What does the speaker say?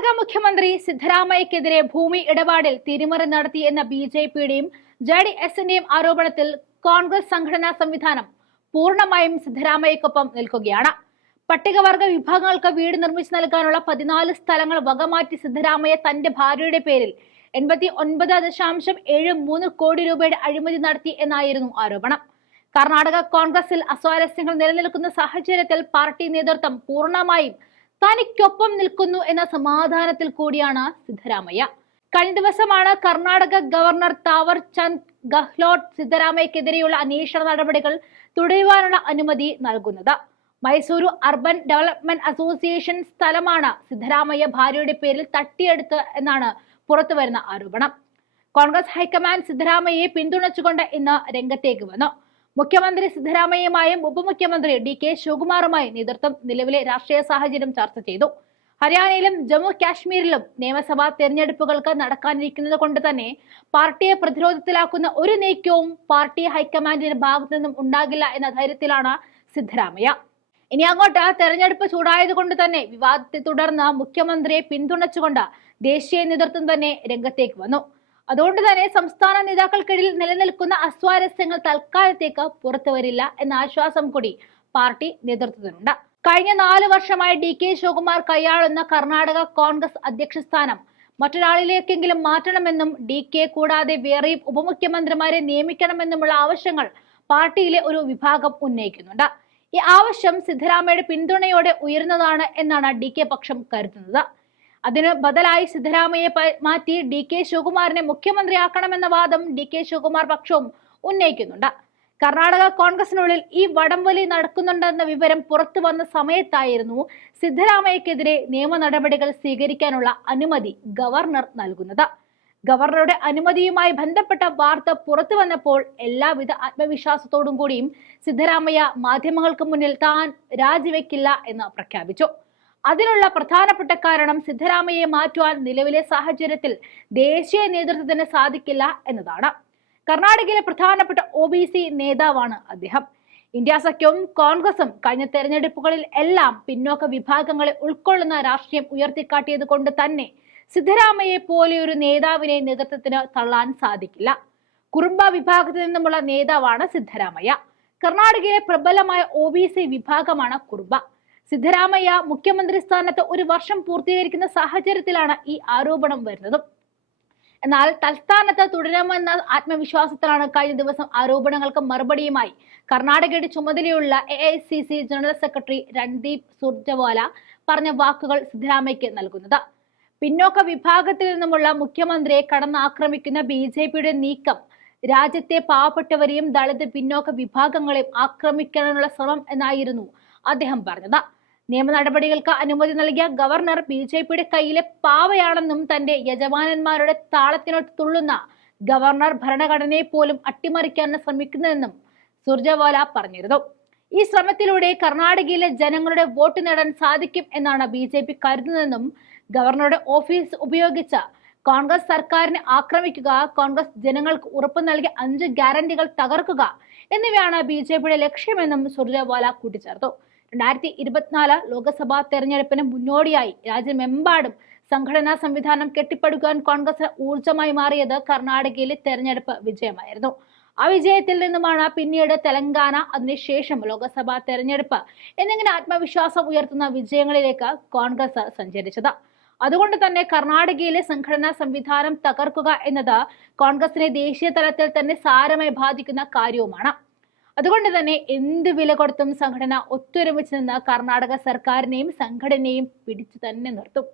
കർണാടക മുഖ്യമന്ത്രി സിദ്ധരാമയ്യക്കെതിരെ ഭൂമി ഇടപാടിൽ തിരിമറി നടത്തി എന്ന ബിജെപിയുടെയും ജെഡിഎസിന്റെയും ആരോപണത്തിൽ കോൺഗ്രസ് സംഘടനാ സംവിധാനം പൂർണ്ണമായും സിദ്ധരാമയ്യക്കൊപ്പം നിൽക്കുകയാണ്. പട്ടികവർഗ വിഭാഗങ്ങൾക്ക് വീട് നിർമ്മിച്ചു നൽകാനുള്ള 14 സ്ഥലങ്ങൾ വകമാറ്റി സിദ്ധരാമയ്യ തന്റെ ഭാര്യയുടെ പേരിൽ 89.73 കോടി രൂപയുടെ അഴിമതി നടത്തി എന്നായിരുന്നു ആരോപണം. കർണാടക കോൺഗ്രസിൽ അസ്വാരസ്യങ്ങൾ നിലനിൽക്കുന്ന സാഹചര്യത്തിൽ പാർട്ടി നേതൃത്വം പൂർണ്ണമായും തനിക്കൊപ്പം നിൽക്കുന്നു എന്ന സമാധാനത്തിൽ കൂടിയാണ് സിദ്ധരാമയ്യ. കഴിഞ്ഞ ദിവസമാണ് കർണാടക ഗവർണർ താവർ ചന്ദ് ഗഹ്ലോട്ട് സിദ്ധരാമയ്യക്കെതിരെയുള്ള അന്വേഷണ നടപടികൾ തുടരുവാനുള്ള അനുമതി നൽകുന്നത്. മൈസൂരു അർബൻ ഡെവലപ്മെന്റ് അസോസിയേഷൻ സ്ഥലമാണ് സിദ്ധരാമയ്യ ഭാര്യയുടെ പേരിൽ തട്ടിയെടുത്ത് എന്നാണ് പുറത്തുവരുന്ന ആരോപണം. കോൺഗ്രസ് ഹൈക്കമാൻഡ് സിദ്ധരാമയ്യയെ പിന്തുണച്ചുകൊണ്ട് ഇന്ന് രംഗത്തേക്ക് വന്നു. മുഖ്യമന്ത്രി സിദ്ധരാമയ്യയുമായും ഉപമുഖ്യമന്ത്രി ഡി.കെ. ശിവകുമാറുമായി നേതൃത്വം നിലവിലെ രാഷ്ട്രീയ സാഹചര്യം ചർച്ച ചെയ്തു. ഹരിയാനയിലും ജമ്മു കാശ്മീരിലും നിയമസഭാ തെരഞ്ഞെടുപ്പുകൾക്ക് നടക്കാനിരിക്കുന്നത് കൊണ്ട് തന്നെ പാർട്ടിയെ പ്രതിരോധത്തിലാക്കുന്ന ഒരു നീക്കവും പാർട്ടി ഹൈക്കമാൻഡിന്റെ ഭാഗത്തു നിന്നും ഉണ്ടാകില്ല എന്ന ധൈര്യത്തിലാണ് സിദ്ധരാമയ്യ. ഇനി അങ്ങോട്ട് തെരഞ്ഞെടുപ്പ് ചൂടായതുകൊണ്ട് തന്നെ വിവാദത്തെ തുടർന്ന് മുഖ്യമന്ത്രിയെ പിന്തുണച്ചുകൊണ്ട് ദേശീയ നേതൃത്വം തന്നെ രംഗത്തേക്ക് വന്നു. അതുകൊണ്ട് തന്നെ സംസ്ഥാന നേതാക്കൾക്കിടയിൽ നിലനിൽക്കുന്ന അസ്വാരസ്യങ്ങൾ തൽക്കാലത്തേക്ക് പുറത്തു വരില്ല എന്ന ആശ്വാസം കൂടി പാർട്ടി നേതൃത്വത്തിനുണ്ട്. കഴിഞ്ഞ 4 വർഷമായി ഡി.കെ. ശിവകുമാർ കൈയാളുന്ന കർണാടക കോൺഗ്രസ് അധ്യക്ഷ സ്ഥാനം മറ്റൊരാളിലേക്കെങ്കിലും മാറ്റണമെന്നും ഡി.കെ. കൂടാതെ വേറെയും ഉപമുഖ്യമന്ത്രിമാരെ നിയമിക്കണമെന്നുമുള്ള ആവശ്യങ്ങൾ പാർട്ടിയിലെ ഒരു വിഭാഗം ഉന്നയിക്കുന്നുണ്ട്. ഈ ആവശ്യം സിദ്ധരാമയ്യയുടെ പിന്തുണയോടെ ഉയർന്നതാണ് എന്നാണ് ഡി.കെ. പക്ഷം കരുതുന്നത്. അതിന് ബദലായി സിദ്ധരാമയ്യയെ മാറ്റി ഡി.കെ. ശിവകുമാറിനെ മുഖ്യമന്ത്രിയാക്കണമെന്ന വാദം ഡി.കെ. ശിവകുമാർ പക്ഷവും ഉന്നയിക്കുന്നുണ്ട്. കർണാടക കോൺഗ്രസിനുള്ളിൽ ഈ വടംവലി നടക്കുന്നുണ്ടെന്ന വിവരം പുറത്തു വന്ന സമയത്തായിരുന്നു സിദ്ധരാമയ്യക്കെതിരെ നിയമ നടപടികൾ സ്വീകരിക്കാനുള്ള അനുമതി ഗവർണർ നൽകുന്നത്. ഗവർണറുടെ അനുമതിയുമായി ബന്ധപ്പെട്ട വാർത്ത പുറത്തു വന്നപ്പോൾ എല്ലാവിധ ആത്മവിശ്വാസത്തോടും കൂടിയും സിദ്ധരാമയ്യ മാധ്യമങ്ങൾക്ക് മുന്നിൽ താൻ രാജിവെക്കില്ല എന്ന് പ്രഖ്യാപിച്ചു. അതിനുള്ള പ്രധാനപ്പെട്ട കാരണം സിദ്ധരാമയ്യയെ മാറ്റുവാൻ നിലവിലെ സാഹചര്യത്തിൽ ദേശീയ നേതൃത്വത്തിന് സാധിക്കില്ല എന്നതാണ്. കർണാടകയിലെ പ്രധാനപ്പെട്ട OBC നേതാവാണ് അദ്ദേഹം. ഇന്ത്യ സഖ്യവും കോൺഗ്രസും കഴിഞ്ഞ തെരഞ്ഞെടുപ്പുകളിൽ എല്ലാം പിന്നോക്ക വിഭാഗങ്ങളെ ഉൾക്കൊള്ളുന്ന രാഷ്ട്രീയം ഉയർത്തിക്കാട്ടിയത് കൊണ്ട് തന്നെ സിദ്ധരാമയ്യയെ പോലെയൊരു നേതാവിനെ നേതൃത്വത്തിന് തള്ളാൻ സാധിക്കില്ല. കുറുംബ വിഭാഗത്തിൽ നിന്നുമുള്ള നേതാവാണ് സിദ്ധരാമയ്യ. കർണാടകയിലെ പ്രബലമായ OBC വിഭാഗമാണ് കുറുംബ. സിദ്ധരാമയ്യ മുഖ്യമന്ത്രി സ്ഥാനത്ത് 1 വർഷം പൂർത്തീകരിക്കുന്ന സാഹചര്യത്തിലാണ് ഈ ആരോപണം വരുന്നത്. എന്നാൽ തൽസ്ഥാനത്ത് തുടരുമെന്ന ആത്മവിശ്വാസത്തിലാണ് കഴിഞ്ഞ ദിവസം ആരോപണങ്ങൾക്ക് മറുപടിയുമായി കർണാടകയുടെ ചുമതലയുള്ള AICC general secretary Randeep Surjewala പറഞ്ഞ വാക്കുകൾ സിദ്ധരാമയ്യക്ക് നൽകുന്നത്. പിന്നോക്ക വിഭാഗത്തിൽ നിന്നുമുള്ള മുഖ്യമന്ത്രിയെ കടന്നാക്രമിക്കുന്ന BJPയുടെ നീക്കം രാജ്യത്തെ പാവപ്പെട്ടവരെയും ദളിത് പിന്നോക്ക വിഭാഗങ്ങളെയും ആക്രമിക്കാനുള്ള ശ്രമം എന്നായിരുന്നു അദ്ദേഹം പറഞ്ഞത്. നിയമ നടപടികൾക്ക് അനുമതി നൽകിയ ഗവർണർ BJPയുടെ കയ്യിലെ പാവയാണെന്നും തന്റെ യജമാനന്മാരുടെ താളത്തിനൊത്ത് തുള്ളുന്ന ഗവർണർ ഭരണഘടനയെ പോലും അട്ടിമറിക്കാൻ ശ്രമിക്കുന്നതെന്നും സുർജവാല പറഞ്ഞിരുന്നു. ഈ ശ്രമത്തിലൂടെ കർണാടകയിലെ ജനങ്ങളുടെ വോട്ട് നേടാൻ സാധിക്കും എന്നാണ് BJP കരുതുന്നതെന്നും ഗവർണറുടെ ഓഫീസ് ഉപയോഗിച്ച് കോൺഗ്രസ് സർക്കാരിനെ ആക്രമിക്കുക, കോൺഗ്രസ് ജനങ്ങൾക്ക് ഉറപ്പു നൽകിയ 5 ഗ്യാരണ്ടികൾ തകർക്കുക എന്നിവയാണ് BJPയുടെ ലക്ഷ്യമെന്നും സുർജവാല കൂട്ടിച്ചേർത്തു. 2024 ലോക്സഭാ തെരഞ്ഞെടുപ്പിന് മുന്നോടിയായി രാജ്യമെമ്പാടും സംഘടനാ സംവിധാനം കെട്ടിപ്പടുക്കാൻ കോൺഗ്രസ് ഊർജമായി മാറിയത് കർണാടകയിലെ തെരഞ്ഞെടുപ്പ് വിജയമായിരുന്നു. ആ വിജയത്തിൽ നിന്നുമാണ് പിന്നീട് തെലങ്കാന, അതിനുശേഷം ലോക്സഭാ തെരഞ്ഞെടുപ്പ് എന്നിങ്ങനെ ആത്മവിശ്വാസം ഉയർത്തുന്ന വിജയങ്ങളിലേക്ക് കോൺഗ്രസ് സഞ്ചരിച്ചത്. അതുകൊണ്ട് തന്നെ കർണാടകയിലെ സംഘടനാ സംവിധാനം തകർക്കുക എന്നത് കോൺഗ്രസിനെ ദേശീയ തലത്തിൽ തന്നെ സാരമായി ബാധിക്കുന്ന കാര്യവുമാണ്. അതുകൊണ്ട് തന്നെ എന്ത് വില കൊടുത്തും സംഘടന ഒത്തൊരുമിച്ച് നിന്ന് കർണാടക സർക്കാരിനെയും സംഘടനയെയും പിടിച്ചു തന്നെ നിർത്തും.